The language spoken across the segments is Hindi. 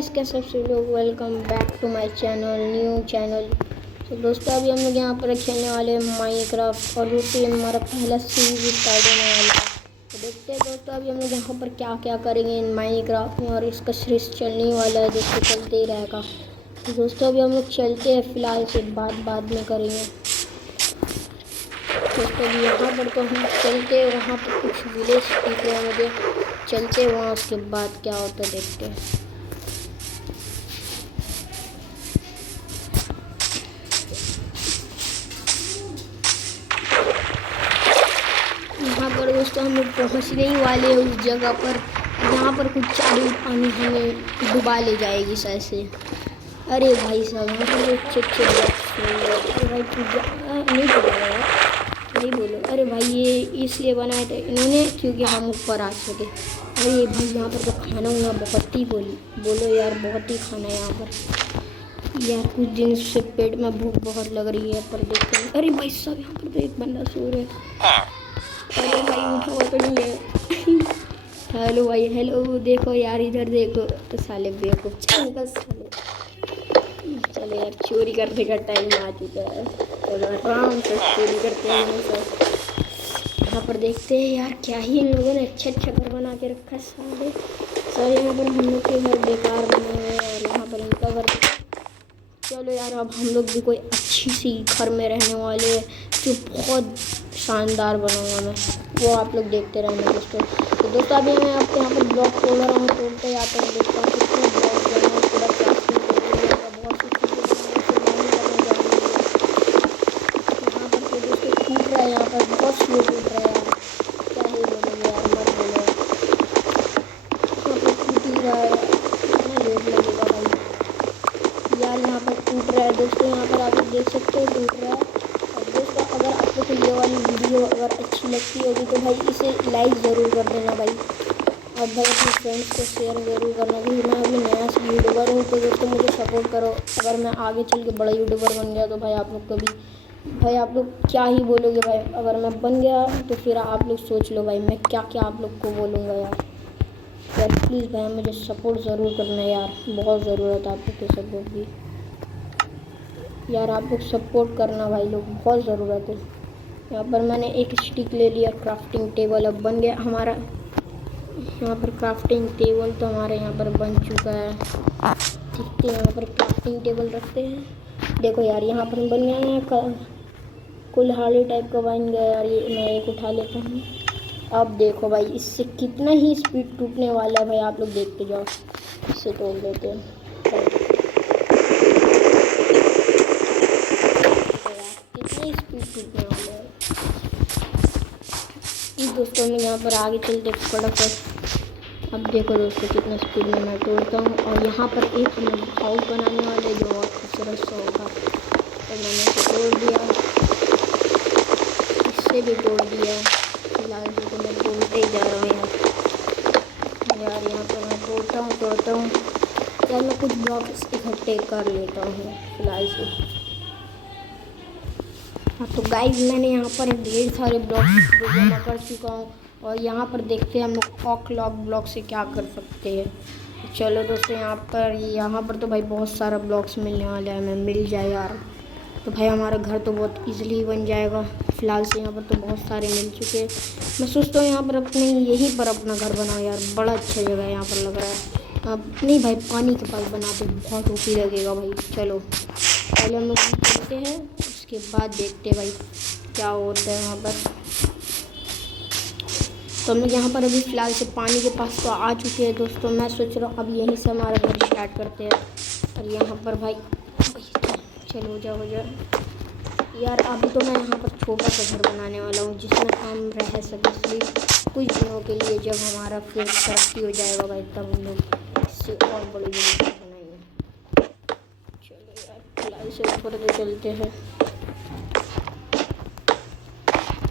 इसके सबसे लोग welcome back to my channel new channel. तो दोस्तों अभी हम लोग यहाँ पर खेलने वाले हैं माइनक्राफ्ट और दोस्तों ये हमारा पहला सीरीज स्टार्ट होने वाला है। तो देखते हैं दोस्तों अभी हम लोग यहाँ पर क्या क्या करेंगे इन माइनक्राफ्ट में, और इसका सीरीज चलने वाला है दोस्तों, चलते ही रहेगा। तो दोस्तों अभी हम लोग चलते हैं, फिलहाल से बाद में करेंगे दोस्तों। अभी यहाँ पर तो हम चलते हैं, वहाँ पर कुछ विलेज दिख रहे हैं मुझे, चलते हैं वहाँ, उसके बाद क्या होता है देखते हैं। यहाँ पर दोस्तों हम लोग पहुँचने ही वाले हैं उस जगह पर, यहाँ पर कुछ चालू पानी हमें डुबा ले जाएगी शायद से। अरे भाई साहब यहाँ पर अच्छे अरे भाई नहीं बोलो, नहीं बोलो। अरे भाई ये इसलिए बनाए थे इन्होंने क्योंकि हम ऊपर आ सके। अरे भाई यहाँ पर तो खाना होगा बहुत ही, बोलो यार, बहुत ही खाना है यहाँ पर यार। कुछ दिन से पेट में भूख बहुत लग रही है, पर देखते हैं। अरे भाई साहब यहाँ पर तो एक बंदा सो रहा है। अरे भाई उठा हुआ तो नहीं है। हेलो भाई, हेलो, देखो यार इधर देखो। तो साले बेवकूफ, चल निकल साले। चलो यार चोरी करने का टाइम आ चुका है, चलो आराम से चोरी करते हैं सब। यहाँ पर देखते हैं यार, क्या ही इन लोगों ने अच्छा घर बना के रखा है साले। सर यहाँ पर हम लोग के घर बेकार बने हुए हैं और यहाँ पर इनका घर। चलो यार अब हम लोग भी कोई अच्छी सी घर में रहने वाले हैं, जो बहुत शानदार बनाऊंगा मैं, वो आप लोग देखते रहना दोस्तों। तो दोस्तों अभी मैं आपके यहाँ पर ब्लॉक तोड़ रहा हूँ, तोड़ते यहाँ पर देखता हूँ कितने ब्लॉक जो है पूरा क्राफ्टिंग बहुत सी यहाँ पर तो दोस्तों टूट रहा है, यहाँ पर बहुत स्लो टूट रहा है। क्या ही बोलोगे यार, मत बोलो, यहाँ पर टूट ही रहा है, कितना लेट लगेगा भाई यार। यहाँ पर टूट रहा है दोस्तों, यहाँ पर आप देख सकते हो टूट रहा है। दोस्तों अगर आप लोग को ये वाली वीडियो अगर अच्छी लगती होगी तो भाई इसे लाइक ज़रूर कर देना भाई, और भाई अपने फ्रेंड्स को शेयर ज़रूर करना, क्योंकि मैं अभी नया यूट्यूबर हूँ। तो दोस्तों मुझे सपोर्ट करो, अगर मैं आगे चल के बड़ा यूट्यूबर बन गया तो भाई आप लोग को भी, भाई आप लोग क्या ही बोलोगे भाई, अगर मैं बन गया तो फिर आप लोग सोच लो भाई मैं क्या क्या आप लोग को बोलूँगा यार। प्लीज़ भाई मुझे सपोर्ट ज़रूर करना यार, बहुत ज़रूरत है आप लोग के सपोर्ट की यार। आप लोग सपोर्ट करना भाई लोग, बहुत ज़रूरत है। यहाँ पर मैंने एक स्टिक ले लिया, क्राफ्टिंग टेबल अब बन गया हमारा। यहाँ पर क्राफ्टिंग टेबल तो हमारे यहाँ पर बन चुका है। देखते हैं यहाँ पर क्राफ्टिंग टेबल रखते हैं। देखो यार यहाँ पर बन गया है, कुल्हाड़ी टाइप का बन गया यार। ये मैं एक उठा लेता हूँ। अब देखो भाई इससे कितना ही स्पीड टूटने वाला है भाई, आप लोग देखते जाओ। इससे तोड़ लेते हैं दोस्तों। मैं यहाँ पर आगे चलते फटाफट। अब देखो दोस्तों कितना स्पीड में मैं तोड़ता हूँ, और यहाँ पर एक हाउस बनाने वाले जो बहुत खूबसूरत सा होगा। तो मैंने इसे तोड़ दिया, इससे भी तोड़ दिया। फिलहाल तो मैं तोड़ते ही जा रहा हूँ यार। यहाँ पर मैं तोड़ता हूँ यार। मैं कुछ ब्लॉक्स इकट्ठे कर लेता हूँ फिलहाल से। हाँ तो गाइस मैंने यहाँ पर ढेर सारे ब्लॉक्स जमा कर चुका हूँ, और यहाँ पर देखते हैं हम लोग ऑकलॉक ब्लॉक से क्या कर सकते हैं। चलो दोस्तों यहाँ पर तो भाई बहुत सारा ब्लॉक्स मिलने वाला है, हमें मिल जाए यार तो भाई हमारा घर तो बहुत इजीली बन जाएगा। फिलहाल से यहाँ पर तो बहुत सारे मिल चुके हैं। मैं सोचता हूँ यहाँ पर यहीं पर अपना घर बनाओ यार, बड़ा अच्छा जगह यहाँ पर लग रहा है। अब नहीं भाई पानी के पास बनाते बहुत ओपी लगेगा भाई। चलो पहले हम लोग चलते हैं, उसके बाद देखते भाई क्या होता है वहाँ पर। तो हम लोग यहाँ पर अभी फ़िलहाल से पानी के पास तो आ चुके हैं दोस्तों। मैं सोच रहा हूँ अब यहीं से हमारा घर स्टार्ट करते हैं। और यहाँ पर भाई चलो हो जाओ यार। अभी तो मैं यहाँ पर छोटा सा घर बनाने वाला हूँ जिसमें हम रह सकें सिर्फ कुछ दिनों के लिए। जब हमारा फिर तरक्की हो जाएगा भाई तब हम लोग इससे और बड़ी बड़ी बनाएंगे। चलो यार फिलहाल से ऊपर तो चलते हैं।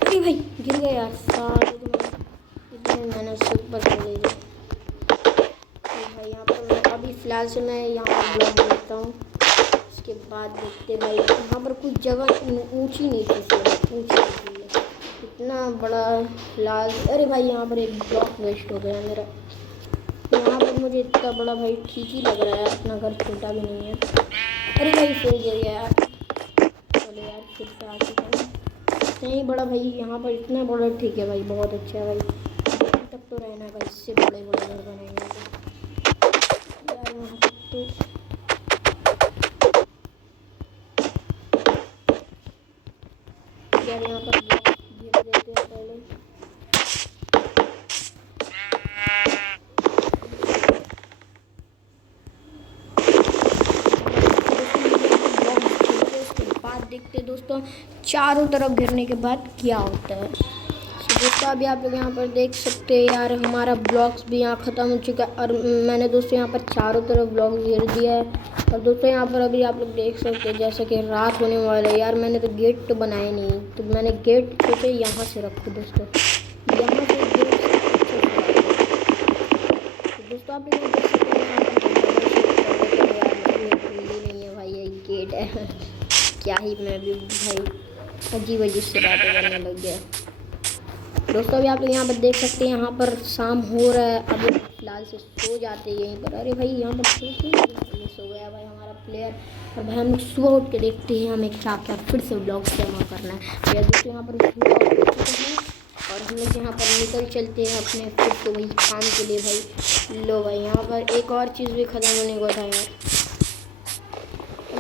अरे भाई गिर गया यार, सारे इतने मेहनत से ऊपर चले गए। तो भाई यहाँ पर अभी फ़िलहाल से मैं यहाँ पर ब्लॉक देखता हूँ, उसके बाद देखते भाई। यहाँ पर कुछ जगह ऊंची नहीं थी, ऊंची इतना बड़ा लाल। अरे भाई यहाँ पर एक ब्लॉक वेस्ट हो गया मेरा। यहाँ पर मुझे इतना बड़ा भाई ठीक ही लग रहा है, अपना घर छोटा भी नहीं है। अरे भाई फिर गिर गया यार। चलो यार फिर से आ चुका है। नहीं बड़ा भाई, यहाँ पर इतना बड़ा ठीक है भाई, बहुत अच्छा है भाई। तब तो रहना है भाई, इससे बड़े बड़े घर बनाएंगे यार। यहाँ तक तो यार यहाँ पर घेर देते हैं पहले। देखते हैं दोस्तों चारों तरफ घेरने के बाद क्या होता है। तो दोस्तों अभी आप लोग यहाँ पर देख सकते हैं यार, हमारा ब्लॉक्स भी यहाँ ख़त्म हो चुका है। और मैंने दोस्तों यहाँ पर चारों तरफ ब्लॉक्स घेर दिया है। और दोस्तों यहाँ पर अभी आप लोग देख सकते हैं जैसे कि रात होने वाला है यार। मैंने तो गेट तो बनाया नहीं, तो मैंने गेट सोचे यहाँ से रखो दोस्तों, यहाँ से गेट। तो दोस्तों आप लोग देख सकते हैं नहीं है भाई, यही गेट है। क्या ही मैं भी भाई अजीब अजीब से बातें करने लग गया। दोस्तों अभी आप लोग यहाँ पर देख सकते हैं, यहाँ पर शाम हो रहा है। अभी फिलहाल से सो जाते हैं यहीं पर। अरे भाई यहाँ पर सो गया भाई हमारा प्लेयर। और भाई हम लोग सुबह उठ के देखते हैं हमें क्या क्या फिर से ब्लॉक्स जमा करना है। भैया दोस्तों यहाँ पर और हम लोग यहाँ पर निकल चलते हैं अपने फिर से वही काम के लिए भाई। लो भाई यहाँ पर एक और चीज़ भी ख़त्म होने को था यार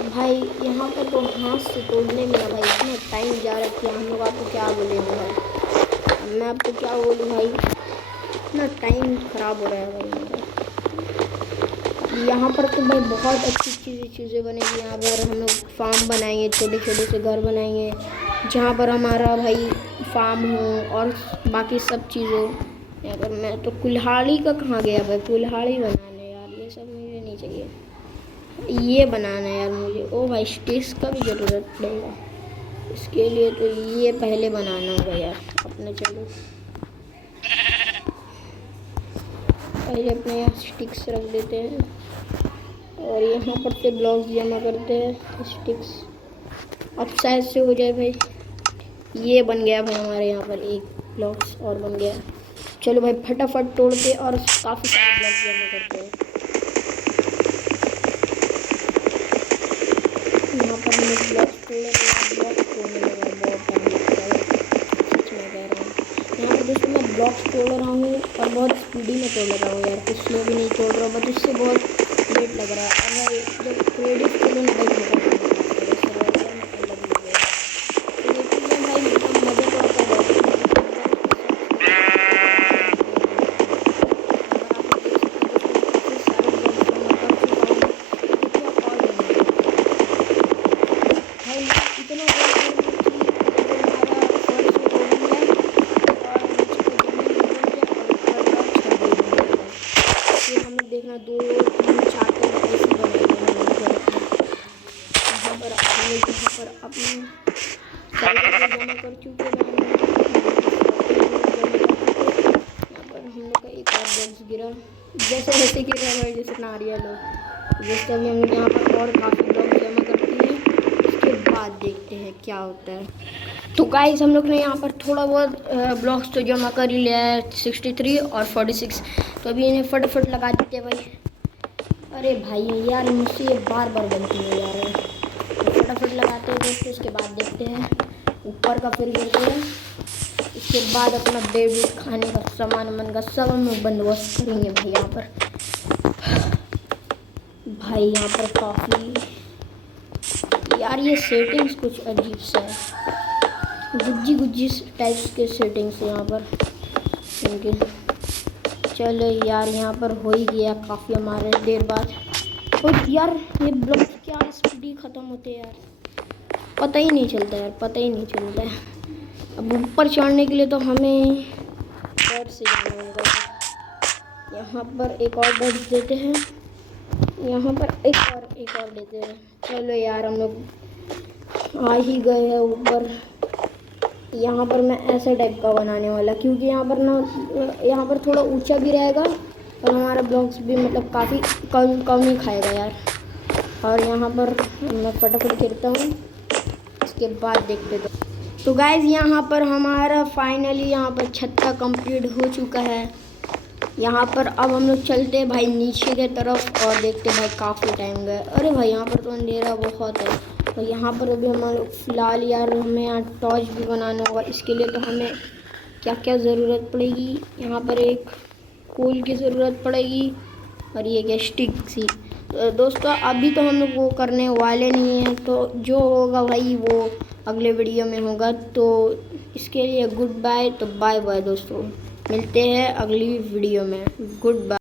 भाई। यहाँ पर तो हाथ से तोड़ने में भाई इतना टाइम जा रहा है कि हम लोग आपको क्या बोलेंगे भाई। मैं आपको क्या बोलूँ भाई, इतना टाइम ख़राब हो रहा है भाई मेरा। यहाँ पर तो भाई बहुत अच्छी चीज़ें बनेंगी। यहाँ पर हम लोग फार्म बनाएंगे, छोटे छोटे से घर बनाएंगे जहाँ पर हमारा भाई फार्म हो और बाकी सब चीज़ों। यहाँ पर मैं तो कुल्हाड़ी का कहाँ गया भाई, कुल्हाड़ी बनाने यार, ये सब मुझे नहीं चाहिए। ये बनाना है यार मुझे। ओ भाई स्टिक्स का भी ज़रूरत पड़ेगा इसके लिए, तो ये पहले बनाना होगा यार अपने। चलो पहले अपने यहाँ स्टिक्स रख देते हैं और यहाँ पर से ब्लॉक्स जमा करते हैं स्टिक्स। अब शायद से हो जाए भाई। ये बन गया भाई हमारे यहाँ पर एक ब्लॉक्स और बन गया। चलो भाई फटाफट तोड़ के और काफ़ी सारे ब्लॉक्स जमा करते हैं। यहाँ पर मैं ब्लॉक्स तोड़ने लगा, बहुत टाइम लगता है सच में कह रहा हूँ। यहाँ पर दोस्तों मैं ब्लॉक्स तोड़ रहा हूँ और बहुत स्पीडी में तोड़ रहा हूँ यार, कुछ स्लो भी नहीं तोड़ रहा हूँ, बट इससे बहुत लेट लग रहा है। और जब क्रेडिट के लिए मैं भाई देखना 2 3 4 ऐसे बनाएंगे यहाँ पर अपने जमा कर चुके हैं। यहाँ पर हम लोग का एक और बॉक्स गिरा, जैसे गिर रहा है जैसे नारियल हो। जैसे अभी हम यहाँ पर और काफ़ी ब्लॉक्स जमा करते हैं, उसके बाद देखते हैं क्या होता है। तो गाइस हम लोग ने यहाँ पर थोड़ा बहुत ब्लॉक्स तो जमा कर ही लिया है, 63 और 46। तो अभी इन्हें फटाफट लगा देते हैं भाई। अरे भाई यार मुझसे ये बार बार बनती है यार। तो फटाफट लगाते हैं दोस्तों, उसके बाद देखते हैं ऊपर का फिर गिरते हैं। इसके बाद अपना बेड खाने का सामान का सब हम लोग बंदोबस्त करेंगे भाई। यहाँ पर भाई यहाँ पर काफ़ी यार ये सेटिंग्स कुछ अजीब सा है, गुज्जी टाइप्स के सेटिंग्स यहाँ पर इनके। चलो यार यहाँ पर हो ही गया काफ़ी हमारे देर बाद। और यार ये ब्लॉक क्या स्पीडी ख़त्म होते हैं यार, पता ही नहीं चलता यार, पता ही नहीं चलता है। अब ऊपर चढ़ने के लिए तो हमें पैर से जाना होगा। यहाँ पर एक और बेड देते हैं, यहाँ पर एक और देते हैं। चलो यार हम लोग आ ही गए हैं ऊपर। यहाँ पर मैं ऐसा टाइप का बनाने वाला, क्योंकि यहाँ पर ना यहाँ पर थोड़ा ऊंचा भी रहेगा और हमारा ब्लॉक्स भी मतलब काफ़ी कम ही खाएगा यार। और यहाँ पर मैं फटाफट गिरता हूँ, इसके बाद देखते तो गाइज यहाँ पर हमारा फाइनली यहाँ पर छत का कंप्लीट हो चुका है। यहाँ पर अब हम लोग चलते हैं भाई नीचे के तरफ और देखते हैं भाई काफ़ी टाइम गए। अरे भाई यहाँ पर तो अंधेरा बहुत है। और यहाँ पर अभी हम लोग फ़िलहाल यार हमें यहाँ टॉर्च भी बनाना होगा। इसके लिए तो हमें क्या क्या ज़रूरत पड़ेगी, यहाँ पर एक कोल की ज़रूरत पड़ेगी और ये क्या स्टिक सी। तो दोस्तों अभी तो हम लोग वो करने वाले नहीं हैं, तो जो होगा भाई वो अगले वीडियो में होगा। तो इसके लिए गुड बाय। तो बाय बाय दोस्तों, मिलते हैं अगली वीडियो में। Good bye.